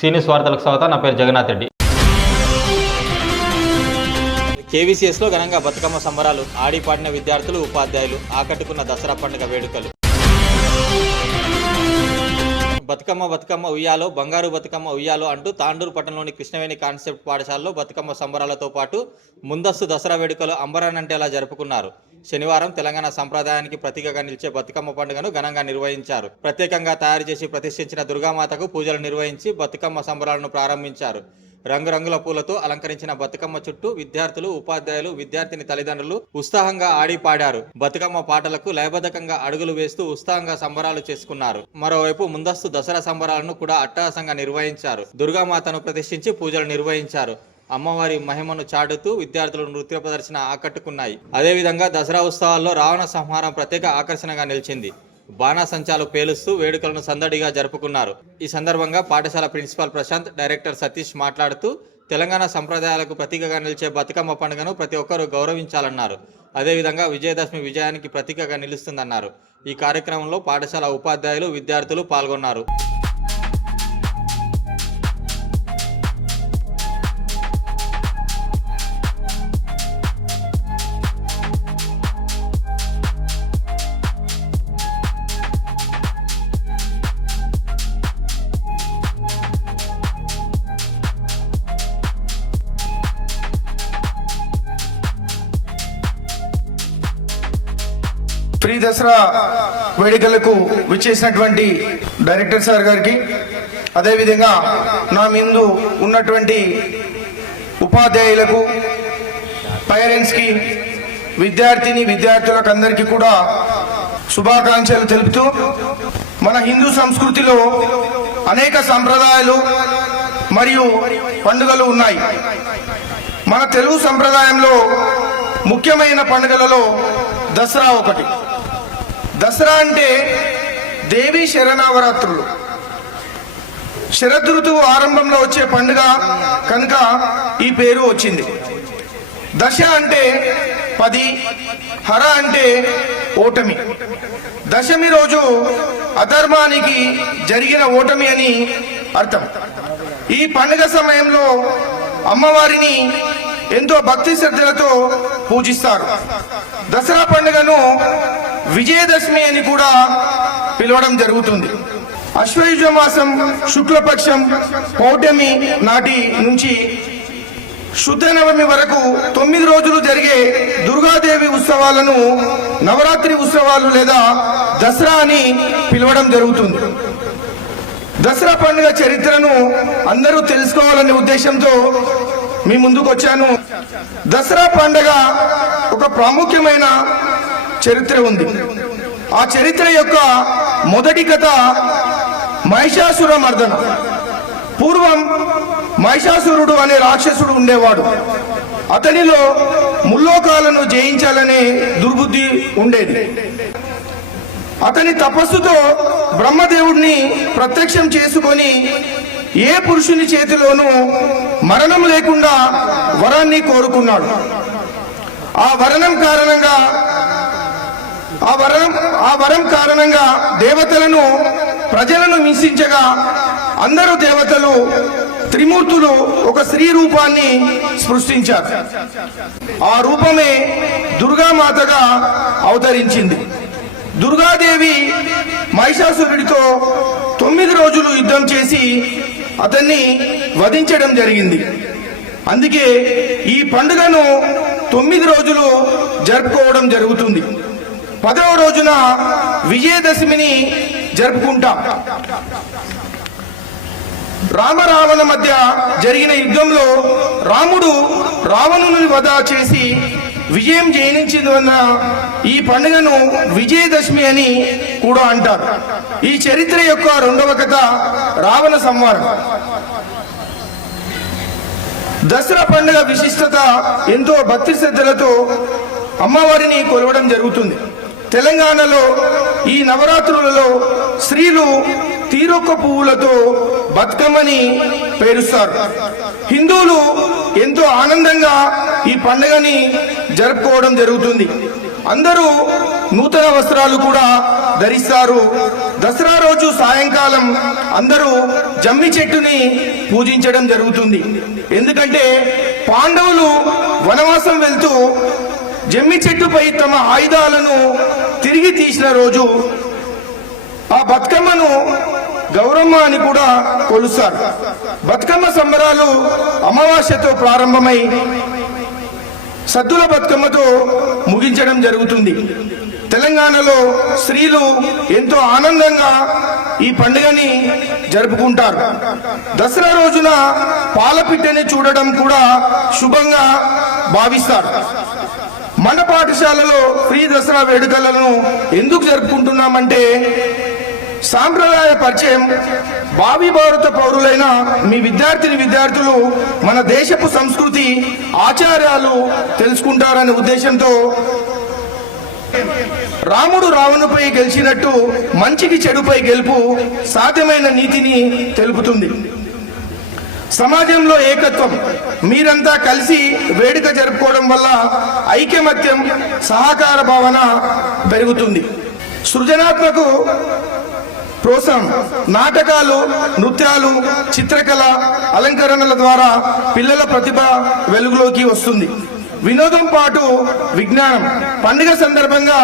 సీనియస్ వార్తలకు స్వాగతం. నా పేరు జగన్నాథ్ రెడ్డి. కేవీసీఎస్లో ఘనంగా బతుకమ్మ సంబరాలు. ఆడిపాడిన విద్యార్థులు, ఉపాధ్యాయులు ఆకట్టుకున్న దసరా పండుగ వేడుకలు. బతుకమ్మ బతుకమ్మ ఉయ్యాలో, బంగారు బతుకమ్మ ఉయ్యాలో అంటూ తాండూరు పట్టణంలోని కృష్ణవేణి కాన్సెప్ట్ పాఠశాలలో బతుకమ్మ సంబరాలతో పాటు ముందస్తు దసరా వేడుకలు అంబరానంటేలా జరుపుకున్నారు. శనివారం తెలంగాణ సంప్రదాయానికి ప్రతీకగా నిలిచే బతుకమ్మ పండుగను ఘనంగా నిర్వహించారు. ప్రత్యేకంగా తయారు చేసి ప్రతిష్ఠించిన దుర్గామాతకు పూజలు నిర్వహించి బతుకమ్మ సంబరాలను ప్రారంభించారు. రంగురంగుల పూలతో అలంకరించిన బతుకమ్మ చుట్టూ విద్యార్థులు, ఉపాధ్యాయులు, విద్యార్థిని తల్లిదండ్రులు ఉత్సాహంగా ఆడిపాడారు. బతుకమ్మ పాటలకు లయబద్ధకంగా అడుగులు వేస్తూ ఉత్సాహంగా సంబరాలు చేసుకున్నారు. మరోవైపు ముందస్తు దసరా సంబరాలను కూడా అట్టహాసంగా నిర్వహించారు. దుర్గామాతను ప్రతిష్ఠించి పూజలు నిర్వహించారు. అమ్మవారి మహిమను చాటుతూ విద్యార్థులు నృత్య ప్రదర్శన ఆకట్టుకున్నాయి. అదేవిధంగా దసరా ఉత్సవాల్లో రావణ సంహారం ప్రత్యేక ఆకర్షణగా నిలిచింది. బాణాసంచాలు పేలుస్తూ వేడుకలను సందడిగా జరుపుకున్నారు. ఈ సందర్భంగా పాఠశాల ప్రిన్సిపాల్ ప్రశాంత్, డైరెక్టర్ సతీష్ మాట్లాడుతూ తెలంగాణ సంప్రదాయాలకు ప్రతీకగా నిలిచే బతుకమ్మ పండుగను ప్రతి ఒక్కరూ గౌరవించాలన్నారు. అదేవిధంగా విజయదశమి విజయానికి ప్రతీకగా నిలుస్తుందన్నారు. ఈ కార్యక్రమంలో పాఠశాల ఉపాధ్యాయులు, విద్యార్థులు పాల్గొన్నారు. ప్రీ దసరా వేడుకలకు విచ్చేసినటువంటి డైరెక్టర్ సార్ గారికి, అదేవిధంగా నా ముందు ఉన్నటువంటి ఉపాధ్యాయులకు, పేరెంట్స్కి, విద్యార్థులకు అందరికీ కూడా శుభాకాంక్షలు తెలుపుతూ, మన హిందూ సంస్కృతిలో అనేక సంప్రదాయాలు మరియు పండుగలు ఉన్నాయి. మన తెలుగు సంప్రదాయంలో ముఖ్యమైన పండుగలలో దసరా ఒకటి. దసరా అంటే దేవి శరణవరాత్రులు. శరదృతువు ఆరంభంలో వచ్చే పండుగ కనుక ఈ పేరు వచ్చింది. దశ అంటే 10, హర అంటే ఓటమి. దశమి రోజు అధర్మానికి జరిగిన ఓటమి అని అర్థం. ఈ పండుగ సమయంలో అమ్మవారిని ఎంతో భక్తి శ్రద్ధలతో పూజిస్తారు. దసరా పండుగను విజయదశమి అని కూడా పిలవడం జరుగుతుంది. అశ్వయుజ మాసం శుక్లపక్షం పౌర్ణమి నాటి నుంచి శుద్ధ నవమి వరకు 9 రోజులు జరిగే దుర్గాదేవి ఉత్సవాలను నవరాత్రి ఉత్సవాలు లేదా దసరా అని పిలవడం జరుగుతుంది. దసరా పండుగ చరిత్రను అందరూ తెలుసుకోవాలనే ఉద్దేశంతో మీ ముందుకు వచ్చాను. దసరా పండుగ ఒక ప్రాముఖ్యమైన చరిత్ర ఉంది. ఆ చరిత్ర యొక్క మొదటి కథ మహిషాసుర మర్దన. పూర్వం మహిషాసురుడు అనే రాక్షసుడు ఉండేవాడు. అతనిలో ముల్లోకాలను జయించాలనే దుర్బుద్ధి ఉండేది. అతని తపస్సుతో బ్రహ్మదేవుడిని ప్రత్యక్షం చేసుకొని ఏ పురుషుని చేతిలోనూ మరణం లేకుండా వరాన్ని కోరుకున్నాడు. ఆ వరం కారణంగా దేవతలను, ప్రజలను హింసించగా అందరూ దేవతలు, త్రిమూర్తులు ఒక స్త్రీ రూపాన్ని సృష్టించారు. ఆ రూపమే దుర్గామాతగా అవతరించింది. దుర్గాదేవి మహిషాసురుడితో 9 రోజులు యుద్ధం చేసి అతన్ని వధించడం జరిగింది. అందుకే ఈ పండుగను 9 రోజులు జరుపుకోవడం జరుగుతుంది. 10వ రోజున విజయదశమిని జరుపుకుంటాం. రామరావణ మధ్య జరిగిన యుద్ధంలో రాముడు రావణుని వధ చేసి విజయం జయించినందువల్ల ఈ పండుగను విజయదశమి అని కూడా అంటారు. ఈ చరిత్ర యొక్క రెండవ కథ రావణ సంహారం. దసరా పండుగ విశిష్టత ఎంతో భక్తి శ్రద్ధలతో అమ్మవారిని కొలవడం జరుగుతుంది. తెలంగాణలో ఈ నవరాత్రులలో స్త్రీలు తీరొక్క పువ్వులతో బతుకమ్మని పేరుస్తారు. హిందువులు ఎంతో ఆనందంగా ఈ పండుగని జరుపుకోవడం జరుగుతుంది. అందరూ నూతన వస్త్రాలు కూడా ధరిస్తారు. దసరా రోజు సాయంకాలం అందరూ జమ్మి చెట్టుని పూజించడం జరుగుతుంది. ఎందుకంటే పాండవులు వనవాసం వెళ్తూ జమ్మి చెట్టుపై తమ ఆయుధాలను తిరిగి తీసిన రోజు ఆ బతుకమ్మను గౌరమ్మ అని కూడా కొలుస్తారు. బతుకమ్మ సంబరాలు అమావాస్యతో ప్రారంభమై సద్దుల బతుకమ్మతో ముగించడం జరుగుతుంది. తెలంగాణలో స్త్రీలు ఎంతో ఆనందంగా ఈ పండుగని జరుపుకుంటారు. దసరా రోజున పాలపిట్టని చూడడం కూడా శుభంగా భావిస్తారు. మన పాఠశాలలో ఫ్రీ దసరా వేడుకలను ఎందుకు జరుపుకుంటున్నామంటే సాంప్రదాయ పరిచయం, భావి భారత పౌరులైన మీ విద్యార్థులు మన దేశపు సంస్కృతి ఆచారాలు తెలుసుకుంటారనే ఉద్దేశంతో రాముడు రావణుపై గెలిచినట్టు మంచికి చెడుపై గెలుపు సాధ్యమైన నీతిని తెలుపుతుంది. సమాజంలో ఏకత్వం, మీరంతా కలిసి వేడుక జరుపుకోవడం వల్ల ఐకమత్యం, సహకార భావన పెరుగుతుంది. సృజనాత్మక ప్రోత్సాహం, నాటకాలు, నృత్యాలు, చిత్రకళ, అలంకరణల ద్వారా పిల్లల ప్రతిభ వెలుగులోకి వస్తుంది. వినోదం పాటు విజ్ఞానం, పండుగ సందర్భంగా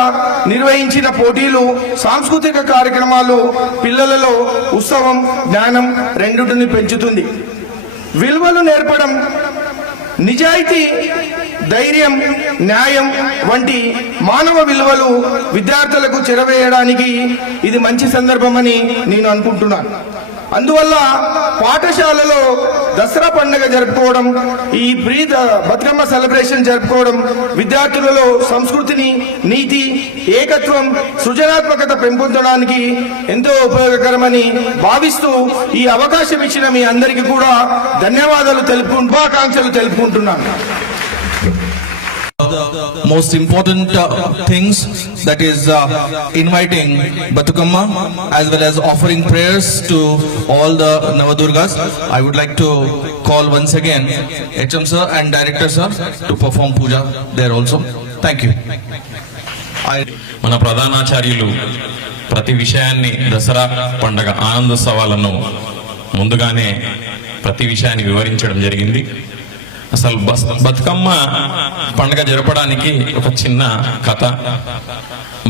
నిర్వహించిన పోటీలు, సాంస్కృతిక కార్యక్రమాలు పిల్లలలో ఉత్సవం, జ్ఞానం రెండింటిని పెంచుతుంది. విలువలు నేర్పడం, నిజాయితీ, ధైర్యం, న్యాయం వంటి మానవ విలువలు విద్యార్థులకు చేరవేయడానికి ఇది మంచి సందర్భమని నేను అనుకుంటున్నాను. అందువల్ల పాఠశాలలో దసరా పండుగ జరుపుకోవడం, ఈ ప్రీ బతుకమ్మ సెలబ్రేషన్ జరుపుకోవడం విద్యార్థులలో సంస్కృతిని, నీతి, ఏకత్వం, సృజనాత్మకత పెంపొందడానికి ఎంతో ఉపయోగకరమని భావిస్తూ ఈ అవకాశం ఇచ్చిన మీ అందరికీ కూడా ధన్యవాదాలు శుభాకాంక్షలు తెలుపుకుంటున్నాను. Most important things, that is inviting Batukamma as well as offering prayers to all the Navadurgas. I would like to call once again HM sir and director sir to perform puja there also. Thank you. మన ప్రధానాచార్యులు ప్రతి విషయాన్ని దసరా పండగ ఆనందోత్సవాలను ముందుగానే ప్రతి విషయాన్ని వివరించడం జరిగింది. అసలు బతుకమ్మ పండుగ జరపడానికి ఒక చిన్న కథ.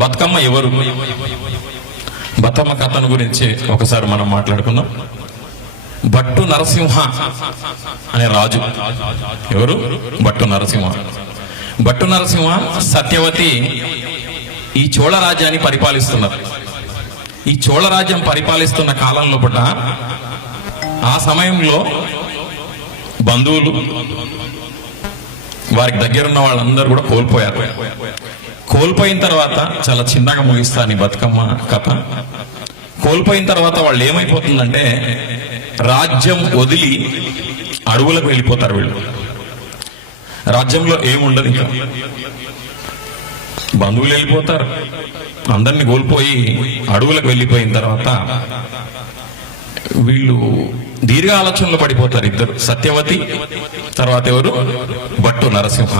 బతుకమ్మ ఎవరు, బతుకమ్మ కథను గురించి ఒకసారి మనం మాట్లాడుకుందాం. భట్టు నరసింహ అనే రాజు. ఎవరు? భట్టు నరసింహ. భట్టు నరసింహ సత్యవతి ఈ చోళ రాజ్యాన్ని పరిపాలిస్తున్నారు. ఈ చోళ రాజ్యం పరిపాలిస్తున్న కాలంలో పుట్ట ఆ సమయంలో బంధువులు, వారికి దగ్గరున్న వాళ్ళందరూ కూడా కోల్పోయారు. కోల్పోయిన తర్వాత చాలా చిన్నగా ముగిస్తాను ఈ బతుకమ్మ కథ. కోల్పోయిన తర్వాత వాళ్ళు ఏమైపోతుందంటే రాజ్యం వదిలి అడవులకు వెళ్ళిపోతారు. వీళ్ళు రాజ్యంలో ఏముండదు, ఇంకా బంధువులు వెళ్ళిపోతారు. అందరినీ కోల్పోయి అడవులకు వెళ్ళిపోయిన తర్వాత వీళ్ళు దీర్ఘ ఆలోచనలో పడిపోతారు. ఇద్దరు, సత్యవతి తర్వాత ఎవరు? భట్టు నరసింహ.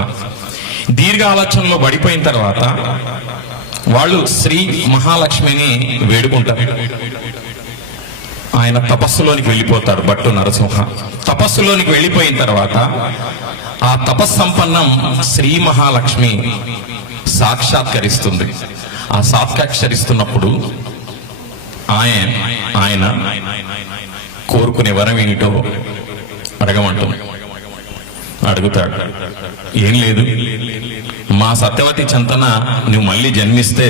దీర్ఘ ఆలోచనలో పడిపోయిన తర్వాత వాళ్ళు శ్రీ మహాలక్ష్మిని వేడుకుంటారు. ఆయన తపస్సులోనికి వెళ్ళిపోతారు. భట్టు నరసింహ తపస్సులోనికి వెళ్ళిపోయిన తర్వాత ఆ తపస్సంపన్నం శ్రీ మహాలక్ష్మి సాక్షాత్కరిస్తుంది. ఆ సాక్షాత్కరిస్తున్నప్పుడు ఆయన కోరుకునే వరం ఏమిటో అడగమంటుంది. అడుగుతాడు. ఏం లేదు, మా సత్యవతి చెంతన నువ్వు మళ్ళీ జన్మిస్తే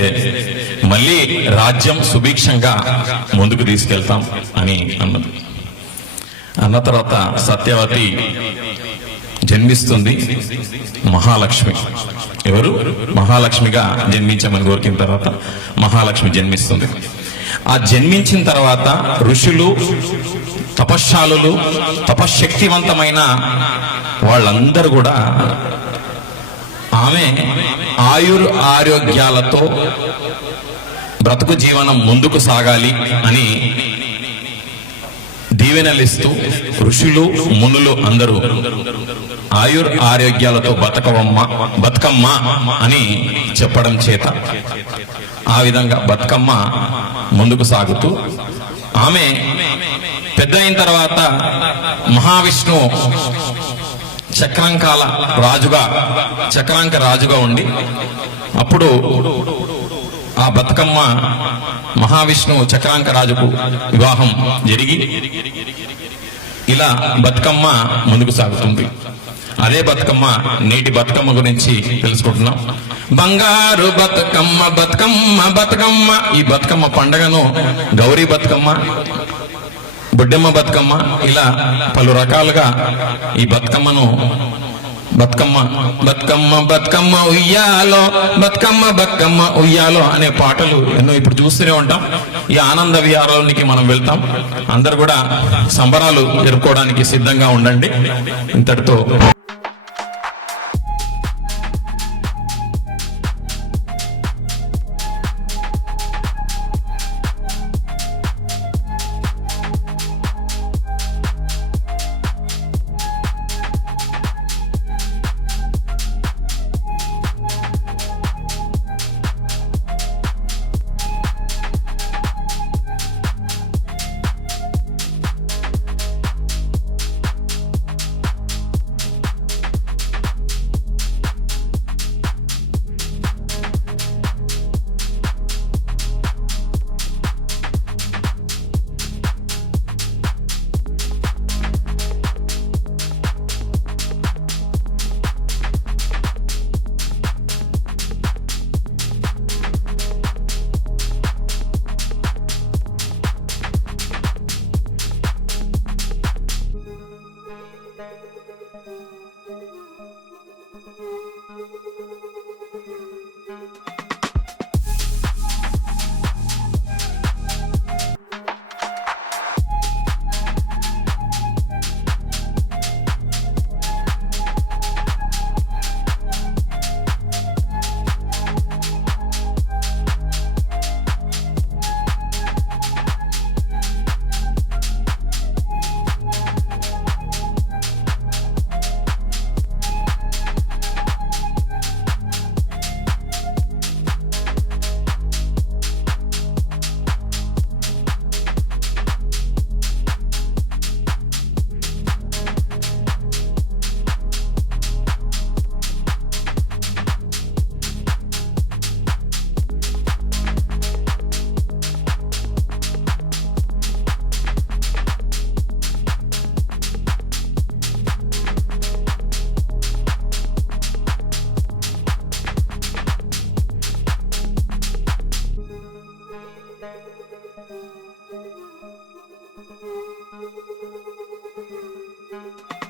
మళ్ళీ రాజ్యం సుభిక్షంగా ముందుకు తీసుకెళ్తాం అని అన్నది. అన్న తర్వాత సత్యవతి జన్మిస్తుంది. మహాలక్ష్మి. ఎవరు? మహాలక్ష్మిగా జన్మించమని కోరిన తర్వాత మహాలక్ష్మి జన్మిస్తుంది. ఆ జన్మించిన తర్వాత ఋషులు, తపశ్శాలులు, తపశ్శక్తివంతమైన వాళ్ళందరూ కూడా ఆమె ఆరోగ్యాలతో బ్రతుకు జీవనం ముందుకు సాగాలి అని దీవెనలిస్తూ ఋషులు మునులు అందరూ ఆయుర్ ఆరోగ్యాలతో బతుకమ్మ అని చెప్పడం చేత ఆ విధంగా బతుకమ్మ ముందుకు సాగుతూ ఆమె పెద్ద అయిన తర్వాత మహావిష్ణువు చక్రాంక రాజుగా ఉండి అప్పుడు ఆ బతుకమ్మ మహావిష్ణువు చక్రాంక రాజుకు వివాహం జరిగి ఇలా బతుకమ్మ ముందుకు సాగుతుంది. అదే బతుకమ్మ నేటి బతుకమ్మ గురించి తెలుసుకుంటున్నాం. బంగారు బతుకమ్మ బతుకమ్మ బతుకమ్మ. ఈ బతుకమ్మ పండగను గౌరీ బతుకమ్మ, బుడ్డమ్మ బతుకమ్మ ఇలా పలు రకాలుగా ఈ బతుకమ్మను బతుకమ్మ బతుకమ్మ బతుకమ్మ ఉయ్యాలో బతుకమ్మ బతుకమ్మ ఉయ్యాలో అనే పాటలు ఎన్నో ఇప్పుడు చూస్తూనే ఉంటాం. ఈ ఆనంద విహారానికి మనం వెళ్తాం. అందరు కూడా సంబరాలు జరుపుకోవడానికి సిద్ధంగా ఉండండి. ఇంతటితో Thank you.